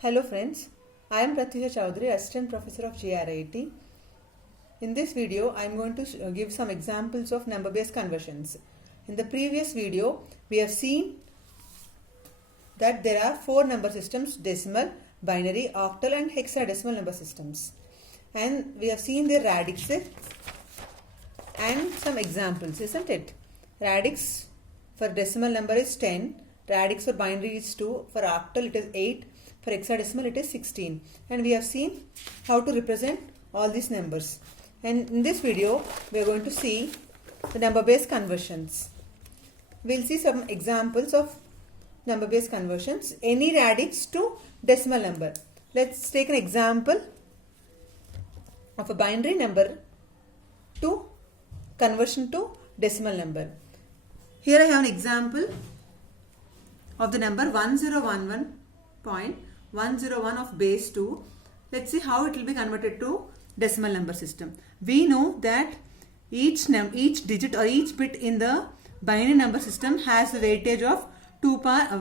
Hello friends, I am Pratyusha Chowdhury, Assistant Professor of GRIT. In this video, I am going to give some examples of number-based conversions. In the previous video, we have seen that there are four number systems: decimal, binary, octal and hexadecimal number systems. And we have seen their radixes and some examples, isn't it? Radix for decimal number is 10, radix for binary is 2, for octal it is 8, for hexadecimal it is 16, and we have seen how to represent all these numbers. And in this video we are going to see the number based conversions. We will see some examples of number based conversions. Any radix to decimal number. Let's take an example of a binary number to conversion to decimal number. Here I have an example of the number 1011.101 of base 2. Let's see how it will be converted to decimal number system. We know that each digit or each bit in the binary number system has the weightage of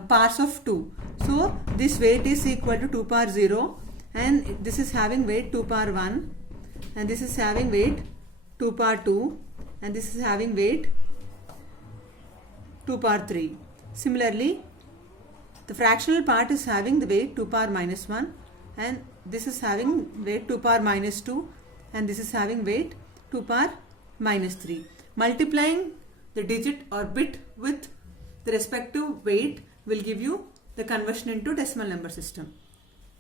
powers of 2. So this weight is equal to 2 power 0, and this is having weight 2 power 1, and this is having weight 2 power 2, and this is having weight 2 power 3. Similarly, the fractional part is having the weight 2 power minus 1, and this is having weight 2 power minus 2, and this is having weight 2 power minus 3. Multiplying the digit or bit with the respective weight will give you the conversion into decimal number system.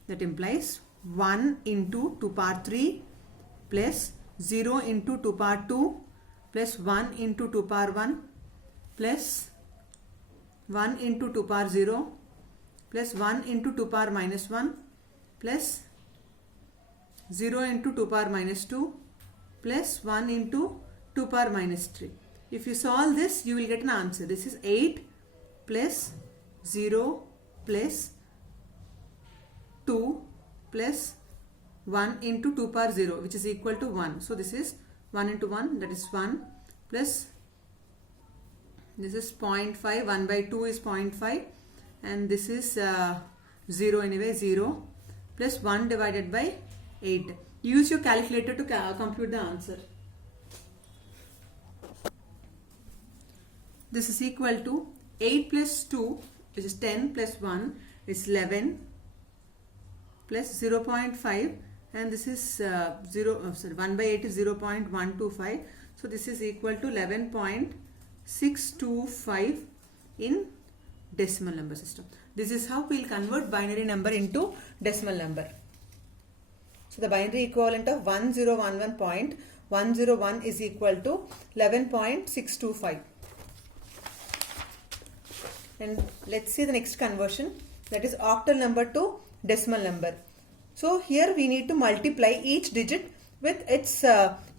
That implies 1 into 2 power 3 plus 0 into 2 power 2 plus 1 into 2 power 1 plus 1 into 2 power 0 plus 1 into 2 power minus 1 plus 0 into 2 power minus 2 plus 1 into 2 power minus 3. If you solve this, you will get an answer. This is 8 plus 0 plus 2 plus 1 into 2 power 0, which is equal to 1. So this is 1 into 1, that is 1, plus this is 0.5, 1 by 2 is 0.5, and this is 0 anyway, 0, plus 1 divided by 8. Use your calculator to compute the answer. This is equal to 8 plus 2, which is 10, plus 1 is 11, plus 0.5, and this is 1 by 8 is 0.125. So this is equal to 11.625 in decimal number system. This is how we will convert binary number into decimal number. So the binary equivalent of 1011.101 is equal to 11.625. And let's see the next conversion, that is octal number to decimal number. So here we need to multiply each digit with its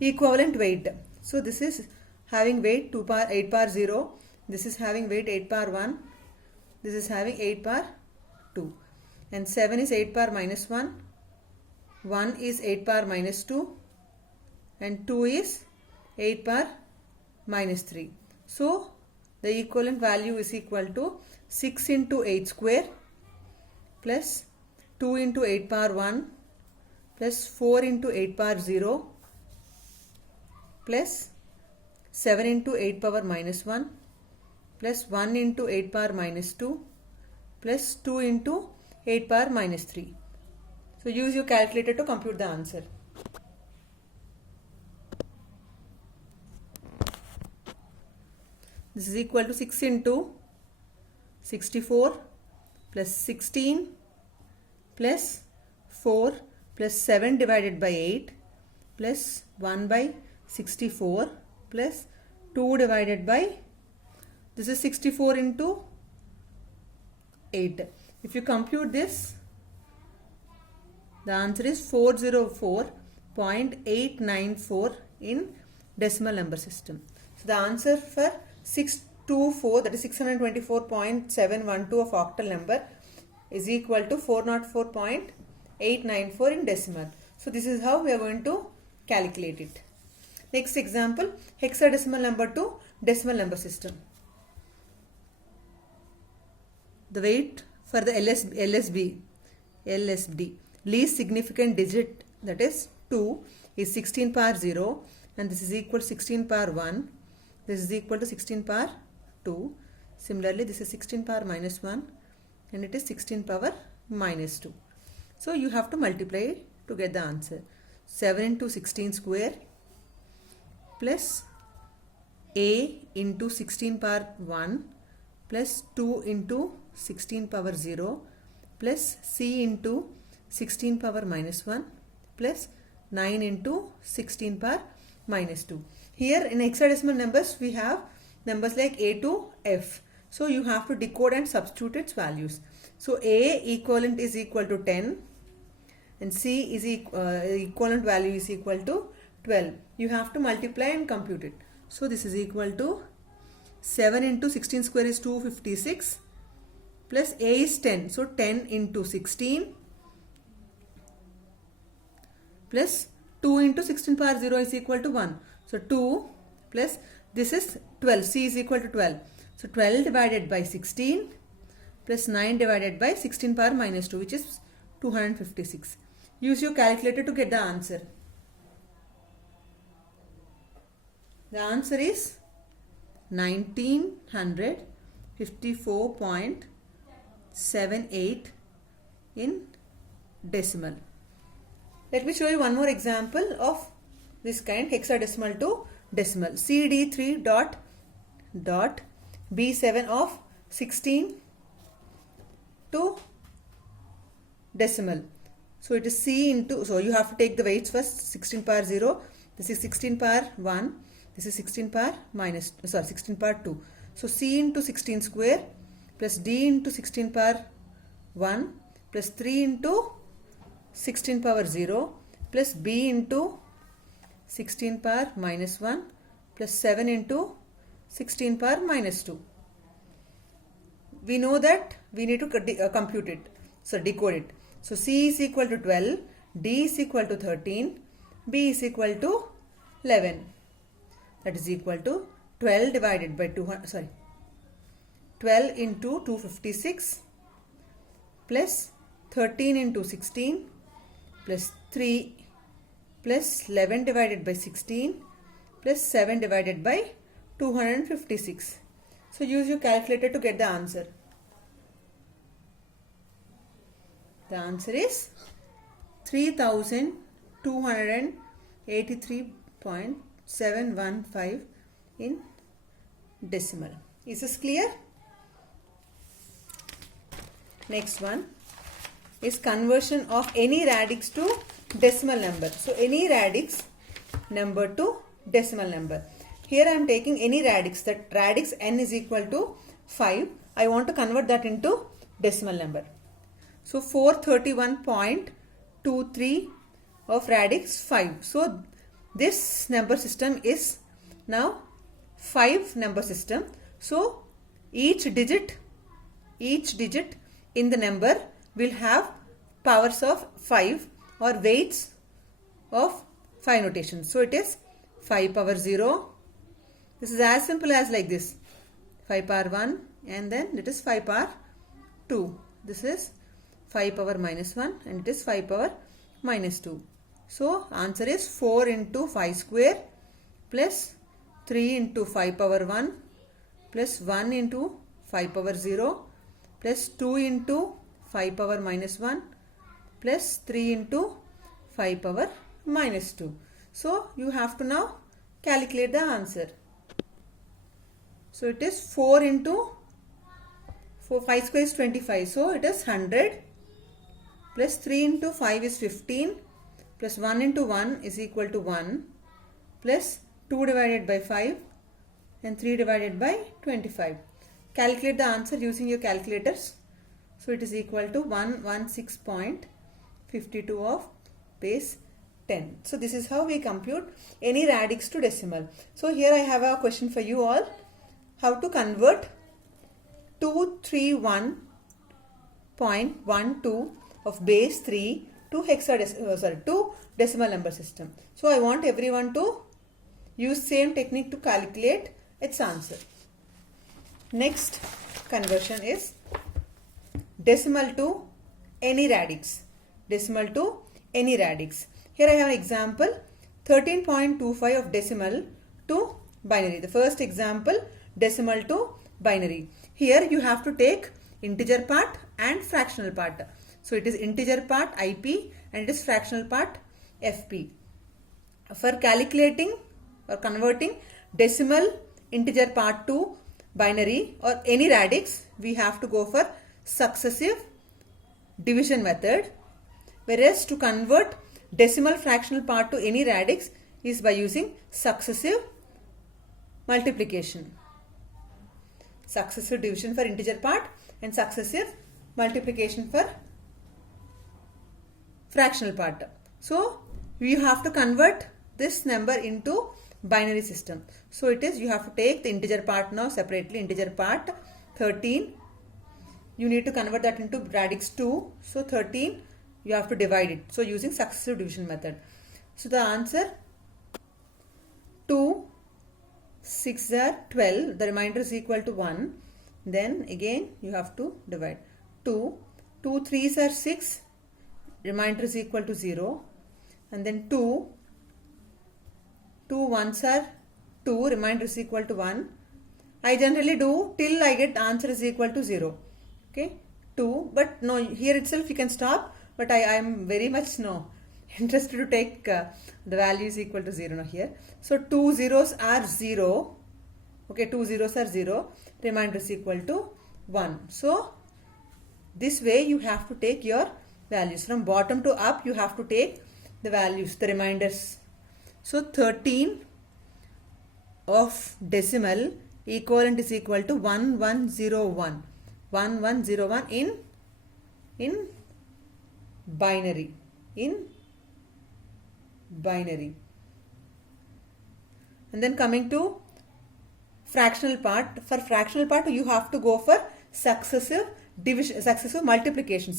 equivalent weight. So this is having weight 8 power 0, this is having weight 8 power 1, this is having 8 power 2, and 7 is 8 power minus 1, 1 is 8 power minus 2, and 2 is 8 power minus 3. So the equivalent value is equal to 6 into 8 square plus 2 into 8 power 1 plus 4 into 8 power 0 plus 7 into 8 power minus 1 plus 1 into 8 power minus 2 plus 2 into 8 power minus 3. So use your calculator to compute the answer. This is equal to 6 into 64 plus 16 plus 4 plus 7 divided by 8 plus 1 by 64 plus 2 divided by, this is 64 into 8. If you compute this, the answer is 404.894 in decimal number system. So the answer for 624, that is 624.712 of octal number, is equal to 404.894 in decimal. So this is how we are going to calculate it. Next example, hexadecimal number to decimal number system. The weight for the LSB LSD. Least significant digit, that is 2, is 16 power 0, and this is equal to 16 power 1. This is equal to 16 power 2. Similarly, this is 16 power minus 1, and it is 16 power minus 2. So you have to multiply to get the answer. 7 into 16 square plus A into 16 power 1 plus 2 into 16 power 0 plus C into 16 power minus 1 plus 9 into 16 power minus 2. Here in hexadecimal numbers we have numbers like A to F. So you have to decode and substitute its values. So A equivalent is equal to 10 and C is equivalent value is equal to 12. You have to multiply and compute it. So this is equal to 7 into 16 square is 256 plus A is 10. So 10 into 16 plus 2 into 16 power 0 is equal to 1. So 2 plus this is 12. C is equal to 12. So 12 divided by 16 plus 9 divided by 16 power minus 2, which is 256. Use your calculator to get the answer. The answer is 1954.78 in decimal. Let me show you one more example of this kind, hexadecimal to decimal. CD3 dot B7 of 16 to decimal. So it is C into, so you have to take the weights first. 16 power 0, this is 16 power 1, this is 16 power minus, 16 power 2. So C into 16 square plus D into 16 power 1 plus 3 into 16 power 0 plus B into 16 power minus 1 plus 7 into 16 power minus 2. We know that we need to compute it, so decode it. So C is equal to 12, D is equal to 13, B is equal to 11. That is equal to 12 divided by 12 into 256 plus 13 into 16 plus 3 plus 11 divided by 16 plus 7 divided by 256. So use your calculator to get the answer. The answer is 3283.715 in decimal. Is this clear? Next one is conversion of any radix to decimal number. So any radix number to decimal number. Here I am taking any radix, that radix n is equal to 5. I want to convert that into decimal number. So 431.23 of radix 5. So this number system is now 5 number system. So each digit in the number will have powers of 5 or weights of 5 notation. So it is 5 power 0. This is as simple as like this. 5 power 1 and then it is 5 power 2. This is 5 power minus 1 and it is 5 power minus 2. So answer is 4 into 5 square plus 3 into 5 power 1 plus 1 into 5 power 0 plus 2 into 5 power minus 1 plus 3 into 5 power minus 2. So you have to now calculate the answer. So it is 4 into 5 square is 25. So it is 100 plus 3 into 5 is 15 plus 1 into 1 is equal to 1 plus 2 divided by 5 and 3 divided by 25. Calculate the answer using your calculators. So it is equal to 116.52 of base 10. So this is how we compute any radix to decimal. So here I have a question for you all. How to convert 231.12 of base 3 to to decimal number system. So I want everyone to use same technique to calculate its answer. Next conversion is decimal to any radix. decimal to any radix. Here I have an example 13.25 of decimal to binary. The first example, decimal to binary. Here you have to take integer part and fractional part. So it is integer part IP and it is fractional part FP. For calculating or converting decimal integer part to binary or any radix, we have to go for successive division method, whereas to convert decimal fractional part to any radix is by using successive multiplication. Successive division for integer part and successive multiplication for fractional part. So you have to convert this number into binary system. So it is, you have to take the integer part now separately, integer part 13. You need to convert that into radix 2. So 13, you have to divide it. So using successive division method. So the answer 2 6 are 12. The remainder is equal to 1. Then again you have to divide. 2 3s are 6. Remainder is equal to 0. And then 2 1s are 2. Remainder is equal to 1. I generally do till I get answer is equal to 0. Okay. 2. But no, here itself you can stop. But I am very much interested to take the value is equal to 0 now here. So 2 zeros are 0. Okay, 2 zeros are 0. Remainder is equal to 1. So this way you have to take your values. From bottom to up you have to take the values, the reminders. So 13 of decimal equivalent is equal to 1101. 1101 in binary. And then coming to fractional part. For fractional part you have to go for successive division, successive multiplication.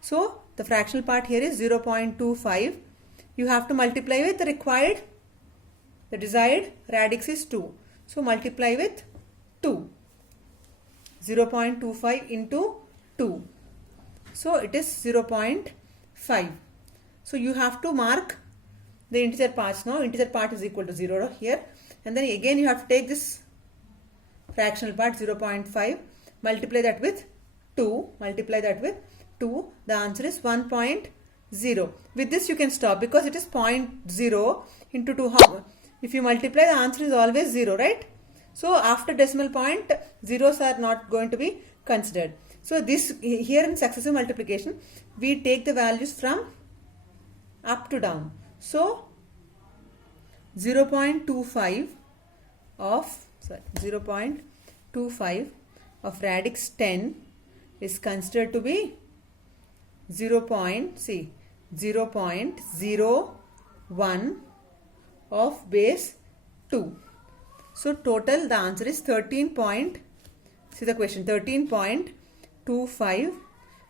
So the fractional part here is 0.25. You have to multiply with the desired radix is 2. So multiply with 2. 0.25 into 2. So it is 0.5. So you have to mark the integer parts now. Integer part is equal to 0 here. And then again you have to take this fractional part 0.5. Multiply that with 2. The answer is 1.0. With this you can stop because it is 0.0 into 2. If you multiply, the answer is always 0, right? So after decimal point, zeros are not going to be considered. So this here in successive multiplication, we take the values from up to down. So 0.25 of radix 10 is considered to be 0.01 of base 2. So total the answer is 13.25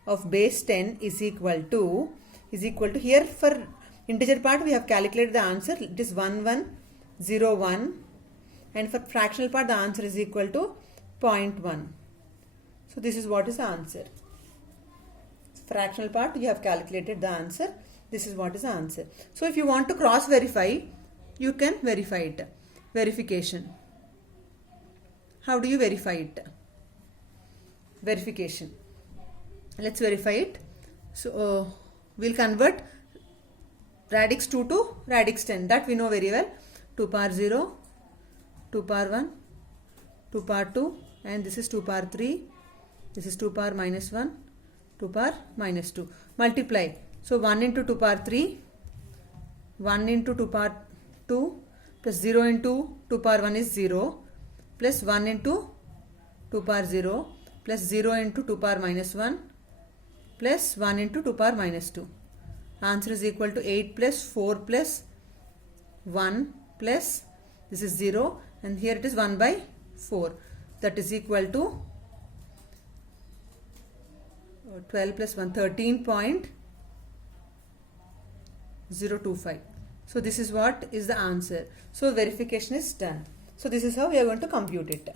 of base 10 is equal to here for integer part we have calculated the answer, it is 1101, and for fractional part the answer is equal to 0.1. So this is what is the answer. Fractional part you have calculated the answer. This is what is the answer. So if you want to cross verify, you can verify it. Verification. How do you verify it? Verification. Let's verify it. So we'll convert radix 2 to radix 10. That we know very well. 2 power 0, 2 power 1, 2 power 2, and this is 2 power 3. This is 2 power minus 1, 2 power minus 2. Multiply. So 1 into 2 power 3, 1 into 2 power 2, plus 0 into 2 power 1 is 0, plus 1 into 2 power 0, plus 0 into 2 power minus 1, plus 1 into 2 power minus 2. Answer is equal to 8 plus 4 plus 1 plus this is 0, and here it is 1 by 4. That is equal to 12 plus 1, 13.025. So this is what is the answer. So verification is done. So this is how we are going to compute it.